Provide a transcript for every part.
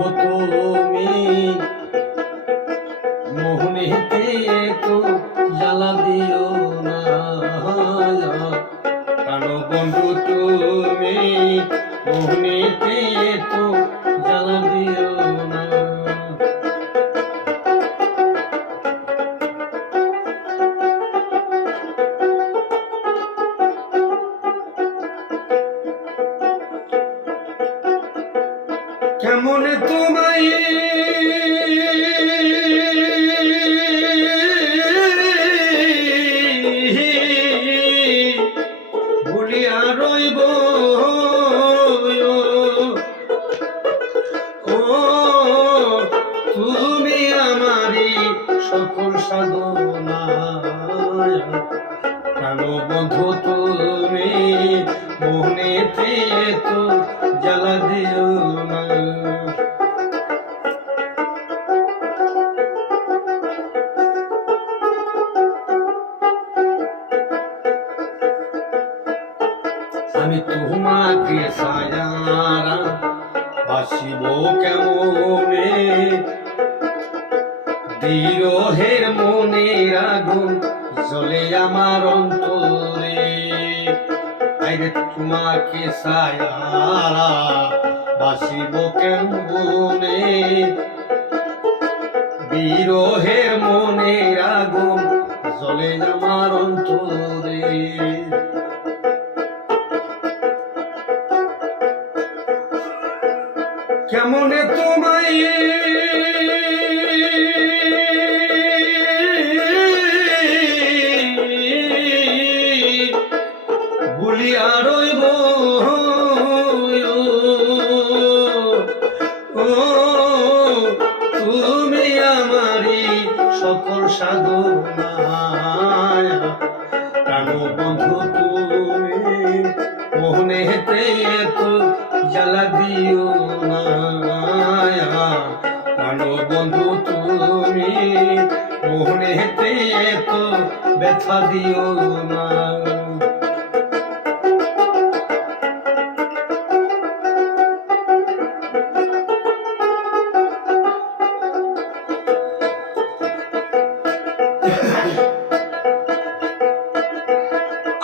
বন্ধু তুমি মোহনেতে তো জ্বালা দিও না, প্রাণ বন্ধু তুমি মোহনেতে তো জ্বালা দিও না। কেমন তোমায় ভুলিয়া রইব, ও তুমি আমারি সকল সাধনা, প্রাণ বন্ধু তুমি মোহনেতে তো জ্বালা দিও না। আমি তোমাকে ছায়ারা বাসিব কেমনে, বিরহের মনের আগুন জ্বলে আমার অন্তরে। আইরে তোমাকে ছায়ারা বাসিব কেমনে, বিরহের মনের আগুন জ্বলে আমার অন্তরে। কেমনে তোমায় ভুলিয়া রইব, ও তুমি আমারি সকল সাধনা, প্রাণ বন্ধু তুমি মোহনেতে তো জ্বালা দিও না, প্রাণ বন্ধু তুমি মোহনেতে তো ব্যথা দিও না।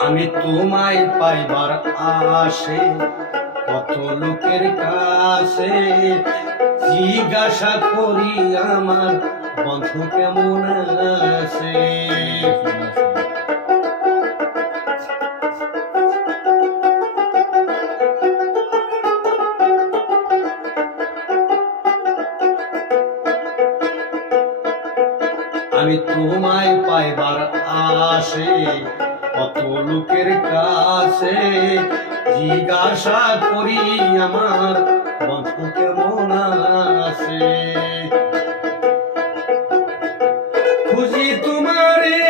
আমি তোমায় পাইবার আশে কত লোকের কাছে জিজ্ঞাসা করি আমার বন্ধু কেমন আছে। আমি তোমায় পাইবার আশে কত লোকের কাছে জিজ্ঞাসা করি আমার বন্ধু কেমন আছে। খুঁজি তোমারে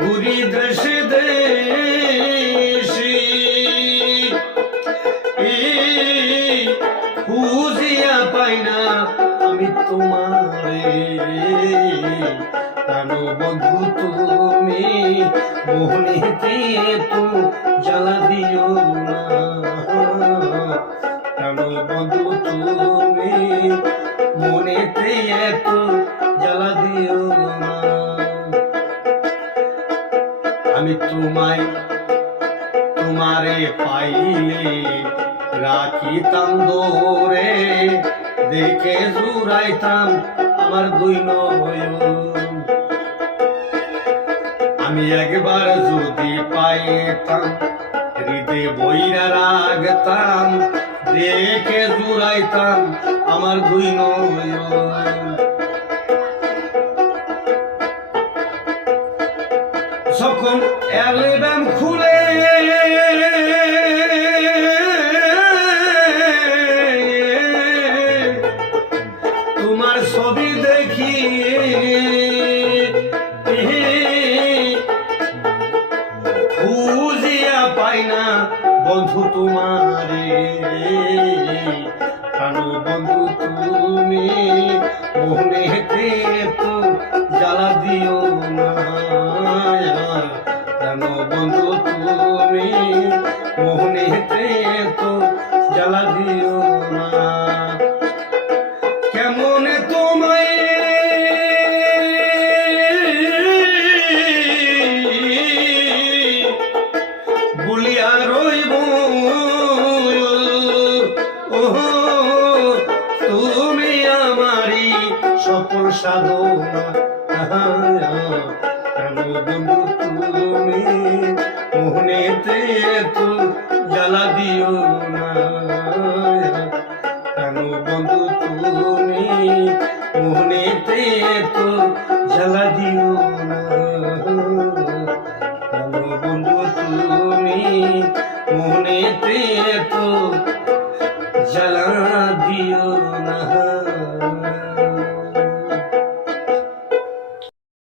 ঘুরি দেশে দেশে, খুঁজিয়া পাই না আমি তোমারে, প্রাণ বন্ধু তুমি মোহনেতে তো জ্বালা দিও না, প্রাণ বন্ধু তুমি মনেতে তো জ্বালা দিও না। আমি তোমারে পাইলে রাখিতাম দৌড়ে, দেখে জুড়াইতাম আমার দুই নয়ন। আমি একবার যদি পাইতাম হৃদয়ে বইরা রাখতাম, দেখে জুড়াইতাম আমার দুই নয়ন। যখন অ্যালবাম খুলে তোমার ছবি দেখি, খুঁজিয়া পাই না বন্ধু তোমারে, প্রাণ বন্ধু তুমি মোহনেতে তো জ্বালা দিও না, প্রাণ বন্ধু